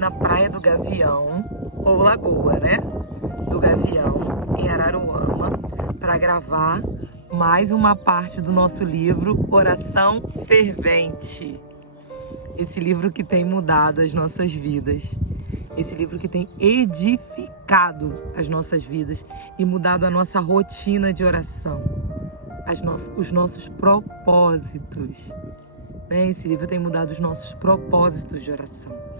na Praia do Gavião, ou Lagoa, né? Do Gavião, em Araruama, para gravar mais uma parte do nosso livro Oração Fervente. Esse livro que tem mudado as nossas vidas. Esse livro que tem edificado as nossas vidas e mudado a nossa rotina de oração, os nossos propósitos. Esse livro tem mudado os nossos propósitos de oração.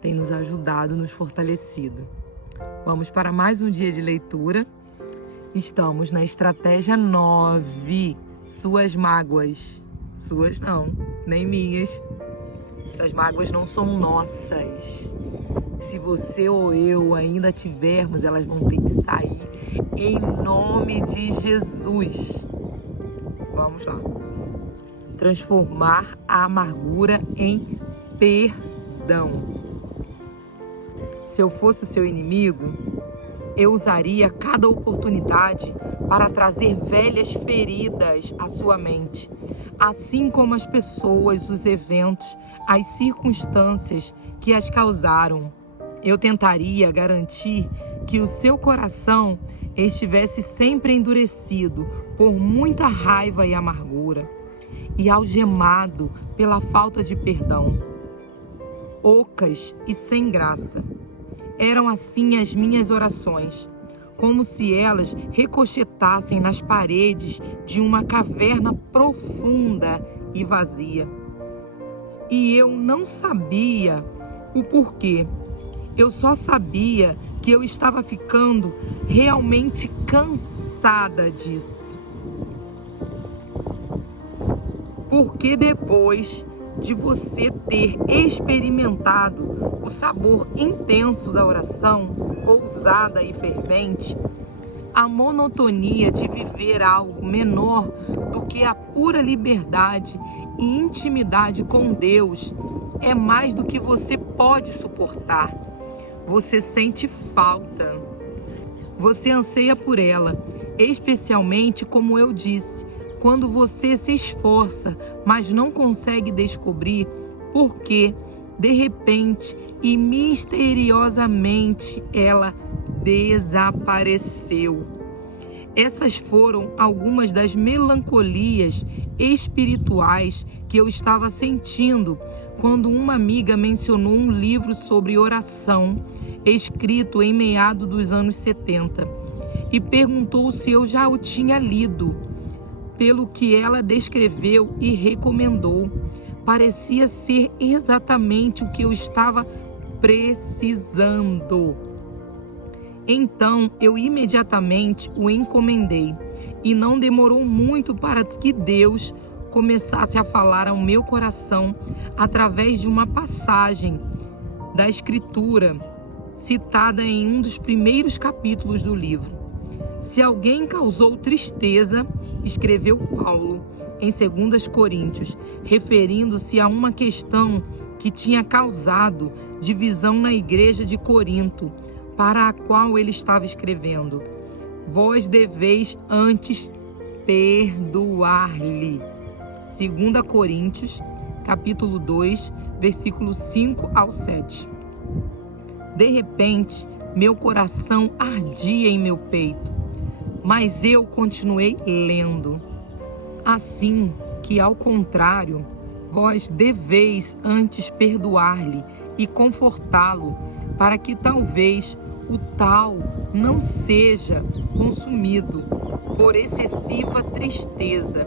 Tem nos ajudado, nos fortalecido. Vamos para mais um dia de leitura. Estamos na estratégia 9. Suas mágoas. Suas não, nem minhas. Essas mágoas não são nossas. Se você ou eu ainda tivermos, elas vão ter que sair em nome de Jesus. Vamos lá. Transformar a amargura em perdão. Se eu fosse seu inimigo, eu usaria cada oportunidade para trazer velhas feridas à sua mente, assim como as pessoas, os eventos, as circunstâncias que as causaram. Eu tentaria garantir que o seu coração estivesse sempre endurecido por muita raiva e amargura e algemado pela falta de perdão. Ocas e sem graça. Eram assim as minhas orações, como se elas ricochetassem nas paredes de uma caverna profunda e vazia. E eu não sabia o porquê. Eu só sabia que eu estava ficando realmente cansada disso. Porque depois de você ter experimentado o sabor intenso da oração, ousada e fervente, a monotonia de viver algo menor do que a pura liberdade e intimidade com Deus é mais do que você pode suportar. Você sente falta. Você anseia por ela, especialmente, como eu disse, quando você se esforça, mas não consegue descobrir por que, de repente e misteriosamente, ela desapareceu. Essas foram algumas das melancolias espirituais que eu estava sentindo quando uma amiga mencionou um livro sobre oração, escrito em meados dos anos 70, e perguntou se eu já o tinha lido. Pelo que ela descreveu e recomendou, parecia ser exatamente o que eu estava precisando. Então, eu imediatamente o encomendei, e não demorou muito para que Deus começasse a falar ao meu coração através de uma passagem da Escritura citada em um dos primeiros capítulos do livro. Se alguém causou tristeza, escreveu Paulo em 2 Coríntios, referindo-se a uma questão que tinha causado divisão na igreja de Corinto, para a qual ele estava escrevendo. Vós deveis antes perdoar-lhe. 2 Coríntios, capítulo 2, versículo 5 ao 7. De repente, meu coração ardia em meu peito, mas eu continuei lendo. Assim que, ao contrário, vós deveis antes perdoar-lhe e confortá-lo, para que talvez o tal não seja consumido por excessiva tristeza.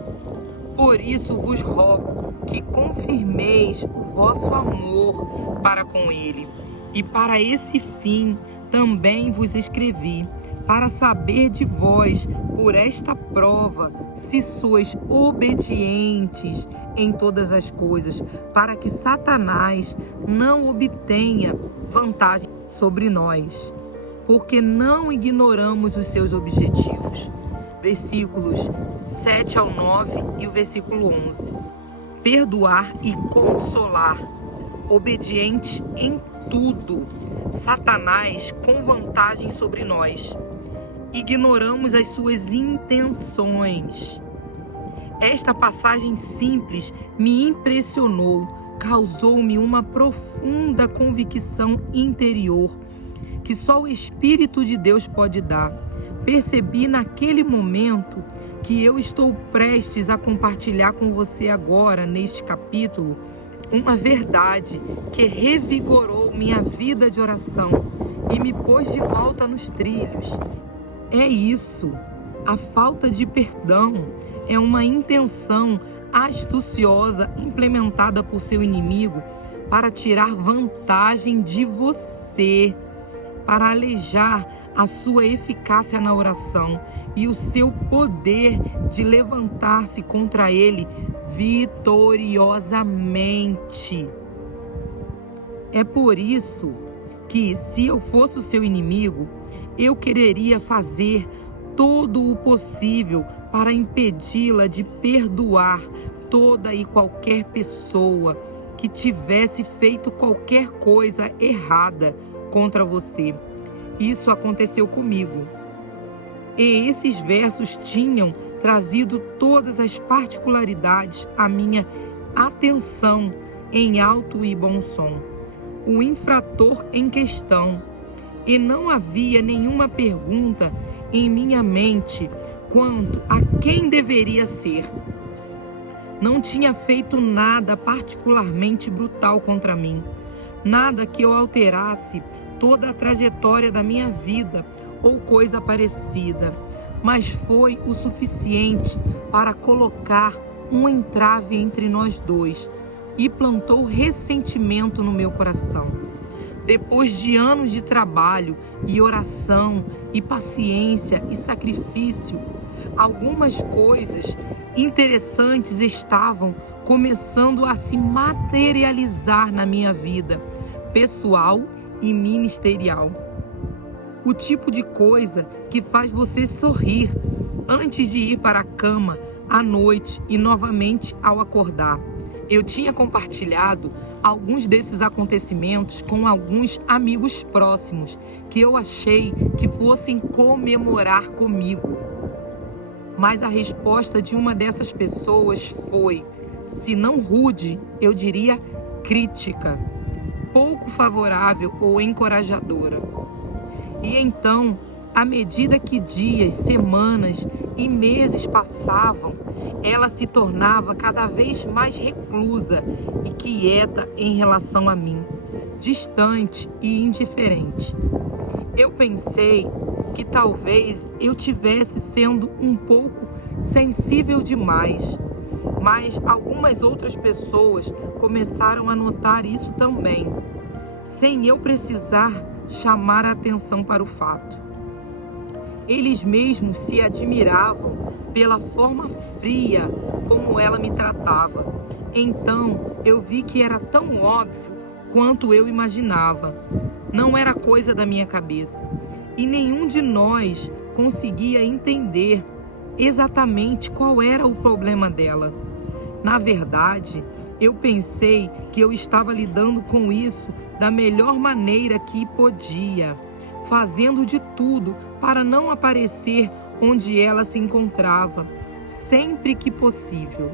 Por isso vos rogo que confirmeis o vosso amor para com ele. E para esse fim também vos escrevi, para saber de vós, por esta prova, se sois obedientes em todas as coisas, para que Satanás não obtenha vantagem sobre nós, porque não ignoramos os seus objetivos. Versículos 7 ao 9 e o versículo 11. Perdoar e consolar, obediente em tudo, Satanás com vantagem sobre nós. Ignoramos as suas intenções. Esta passagem simples me impressionou, causou-me uma profunda convicção interior que só o Espírito de Deus pode dar. Percebi naquele momento que eu estou prestes a compartilhar com você agora, neste capítulo, uma verdade que revigorou minha vida de oração e me pôs de volta nos trilhos. É isso. A falta de perdão é uma intenção astuciosa implementada por seu inimigo para tirar vantagem de você, para alejar a sua eficácia na oração e o seu poder de levantar-se contra ele vitoriosamente. É por isso que, se eu fosse o seu inimigo, eu quereria fazer todo o possível para impedi-la de perdoar toda e qualquer pessoa que tivesse feito qualquer coisa errada contra você. Isso aconteceu comigo. E esses versos tinham trazido todas as particularidades à minha atenção em alto e bom som. O infrator em questão. E não havia nenhuma pergunta em minha mente quanto a quem deveria ser. Não tinha feito nada particularmente brutal contra mim. Nada que eu alterasse toda a trajetória da minha vida ou coisa parecida, mas foi o suficiente para colocar um entrave entre nós dois e plantou ressentimento no meu coração. Depois de anos de trabalho e oração e paciência e sacrifício, algumas coisas interessantes estavam começando a se materializar na minha vida pessoal e ministerial. O tipo de coisa que faz você sorrir antes de ir para a cama à noite e novamente ao acordar. Eu tinha compartilhado alguns desses acontecimentos com alguns amigos próximos que eu achei que fossem comemorar comigo. Mas a resposta de uma dessas pessoas foi, se não rude, eu diria crítica, pouco favorável ou encorajadora. E então, à medida que dias, semanas e meses passavam, ela se tornava cada vez mais reclusa e quieta em relação a mim, distante e indiferente. Eu pensei que talvez eu tivesse sendo um pouco sensível demais, mas algumas outras pessoas começaram a notar isso também, sem eu precisar chamar a atenção para o fato. Eles mesmos se admiravam pela forma fria como ela me tratava. Então eu vi que era tão óbvio quanto eu imaginava. Não era coisa da minha cabeça. E nenhum de nós conseguia entender exatamente qual era o problema dela. Na verdade, eu pensei que eu estava lidando com isso da melhor maneira que podia, fazendo de tudo para não aparecer onde ela se encontrava, sempre que possível.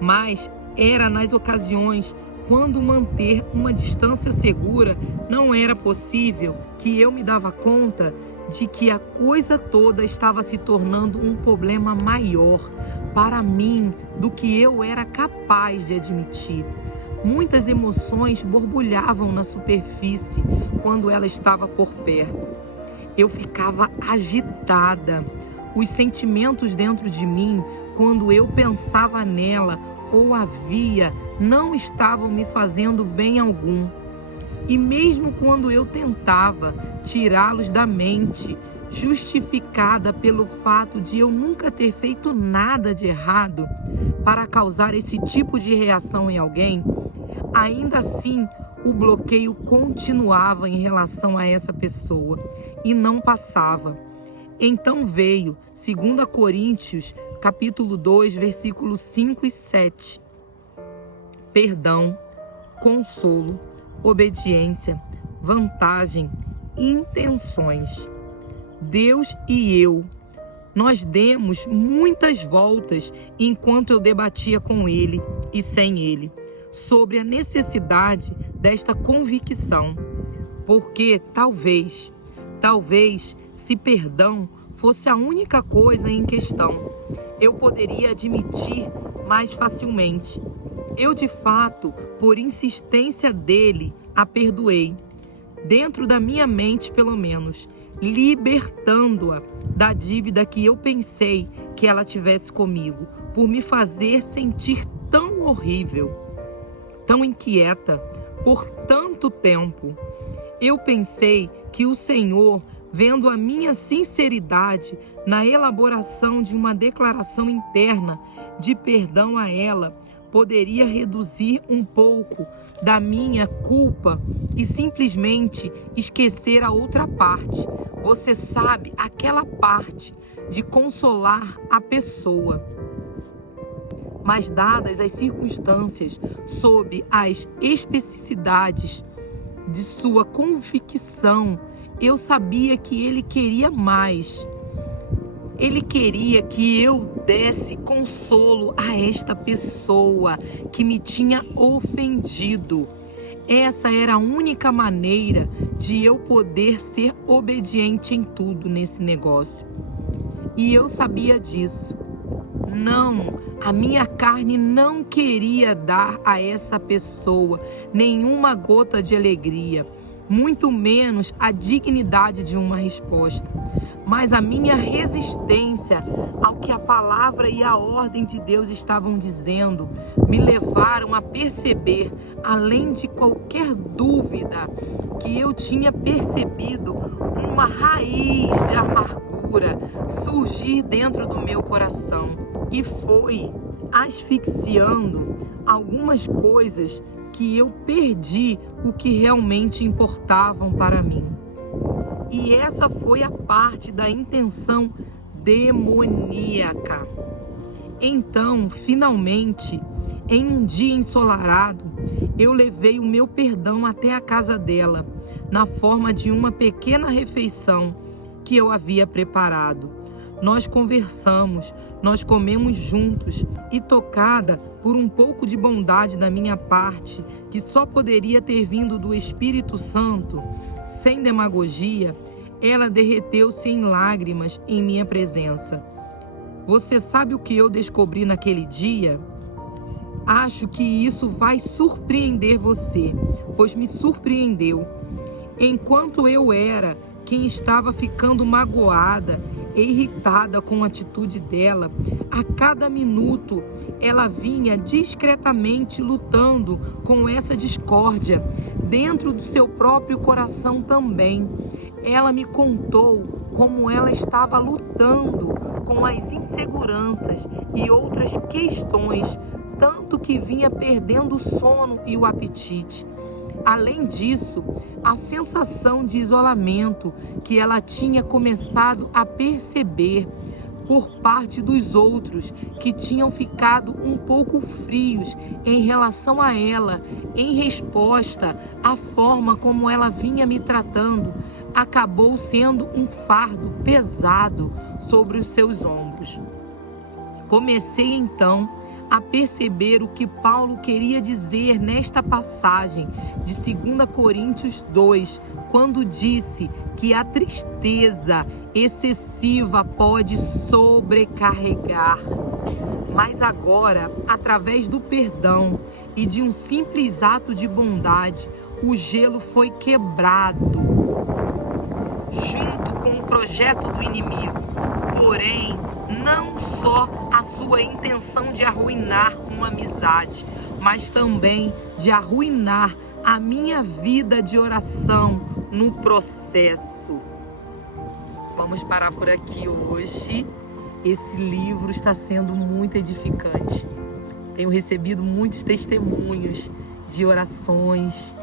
Mas era nas ocasiões quando manter uma distância segura não era possível que eu me dava conta de que a coisa toda estava se tornando um problema maior para mim do que eu era capaz de admitir. Muitas emoções borbulhavam na superfície quando ela estava por perto. Eu ficava agitada. Os sentimentos dentro de mim, quando eu pensava nela ou a via, não estavam me fazendo bem algum. E mesmo quando eu tentava tirá-los da mente, justificada pelo fato de eu nunca ter feito nada de errado para causar esse tipo de reação em alguém, ainda assim o bloqueio continuava em relação a essa pessoa e não passava. Então veio 2 Coríntios, capítulo 2, versículos 5 e 7. Perdão, consolo, obediência, vantagem, intenções. Deus e eu Nós demos muitas voltas enquanto eu debatia com ele e sem ele sobre a necessidade desta convicção, porque talvez, se perdão fosse a única coisa em questão, eu poderia admitir mais facilmente. Eu, de fato, por insistência dele, a perdoei, dentro da minha mente pelo menos, libertando-a da dívida que eu pensei que ela tivesse comigo, por me fazer sentir tão horrível, tão inquieta, por tanto tempo. Eu pensei que o Senhor, vendo a minha sinceridade na elaboração de uma declaração interna de perdão a ela, poderia reduzir um pouco da minha culpa e simplesmente esquecer a outra parte. Você sabe, aquela parte de consolar a pessoa. Mas dadas as circunstâncias, sob as especificidades de sua convicção, eu sabia que ele queria mais. Ele queria que eu desse consolo a esta pessoa que me tinha ofendido. Essa era a única maneira de eu poder ser obediente em tudo nesse negócio. E eu sabia disso. Não, a minha carne não queria dar a essa pessoa nenhuma gota de alegria, muito menos a dignidade de uma resposta. Mas a minha resistência ao que a palavra e a ordem de Deus estavam dizendo me levaram a perceber, além de qualquer dúvida, que eu tinha percebido uma raiz de amargura surgir dentro do meu coração e foi asfixiando algumas coisas que eu perdi o que realmente importavam para mim. E essa foi a parte da intenção demoníaca. Então, finalmente, em um dia ensolarado, eu levei o meu perdão até a casa dela, na forma de uma pequena refeição que eu havia preparado. Nós conversamos, nós comemos juntos e, tocada por um pouco de bondade da minha parte, que só poderia ter vindo do Espírito Santo, sem demagogia, ela derreteu-se em lágrimas em minha presença. Você sabe o que eu descobri naquele dia? Acho que isso vai surpreender você, pois me surpreendeu. Enquanto eu era quem estava ficando magoada e irritada com a atitude dela, a cada minuto ela vinha discretamente lutando com essa discórdia dentro do seu próprio coração também. Ela me contou como ela estava lutando com as inseguranças e outras questões, tanto que vinha perdendo o sono e o apetite. Além disso, a sensação de isolamento que ela tinha começado a perceber por parte dos outros que tinham ficado um pouco frios em relação a ela, em resposta à forma como ela vinha me tratando, acabou sendo um fardo pesado sobre os seus ombros. Comecei então a perceber o que Paulo queria dizer nesta passagem de 2 Coríntios 2, quando disse que a tristeza excessiva pode sobrecarregar. Mas agora, através do perdão e de um simples ato de bondade, o gelo foi quebrado, junto com o projeto do inimigo. Porém, não só a sua intenção de arruinar uma amizade, mas também de arruinar a minha vida de oração no processo. Vamos parar por aqui hoje. Esse livro está sendo muito edificante. Tenho recebido muitos testemunhos de orações,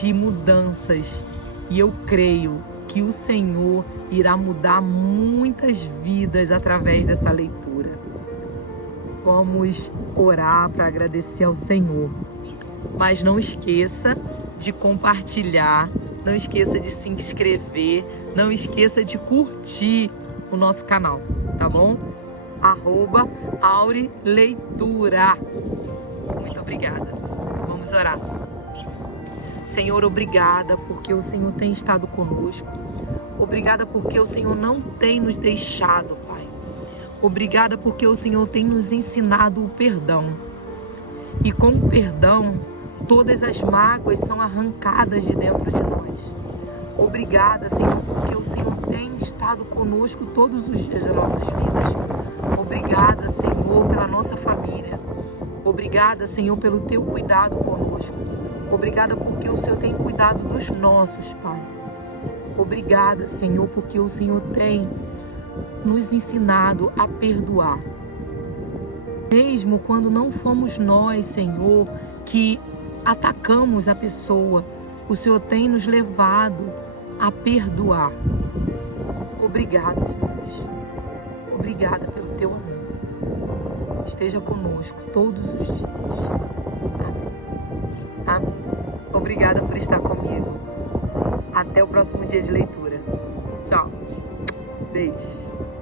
de mudanças, e eu creio que o Senhor irá mudar muitas vidas através dessa leitura. Vamos orar para agradecer ao Senhor. Mas não esqueça de compartilhar, não esqueça de se inscrever, não esqueça de curtir o nosso canal. tá bom? @AuriLeitura. Muito obrigada. Vamos orar. Senhor, obrigada porque o Senhor tem estado conosco. Obrigada porque o Senhor não tem nos deixado, Pai. Obrigada porque o Senhor tem nos ensinado o perdão. E com o perdão, todas as mágoas são arrancadas de dentro de nós. Obrigada, Senhor, porque o Senhor tem estado conosco todos os dias das nossas vidas. Obrigada, Senhor, pela nossa família. Obrigada, Senhor, pelo teu cuidado conosco. Obrigada porque o Senhor tem cuidado dos nossos, Pai. Obrigada, Senhor, porque o Senhor tem nos ensinado a perdoar. Mesmo quando não fomos nós, Senhor, que atacamos a pessoa, o Senhor tem nos levado a perdoar. Obrigada, Jesus. Obrigada pelo teu amor. Esteja conosco todos os dias. Amém. Amém. Obrigada por estar comigo. Até o próximo dia de leitura. Tchau. Beijo.